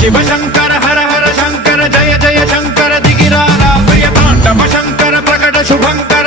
शिव शंकर हर हर शंकर जय जय शंकर दिगिरारा प्रिय तांडव शंकर प्रकट शुभंकर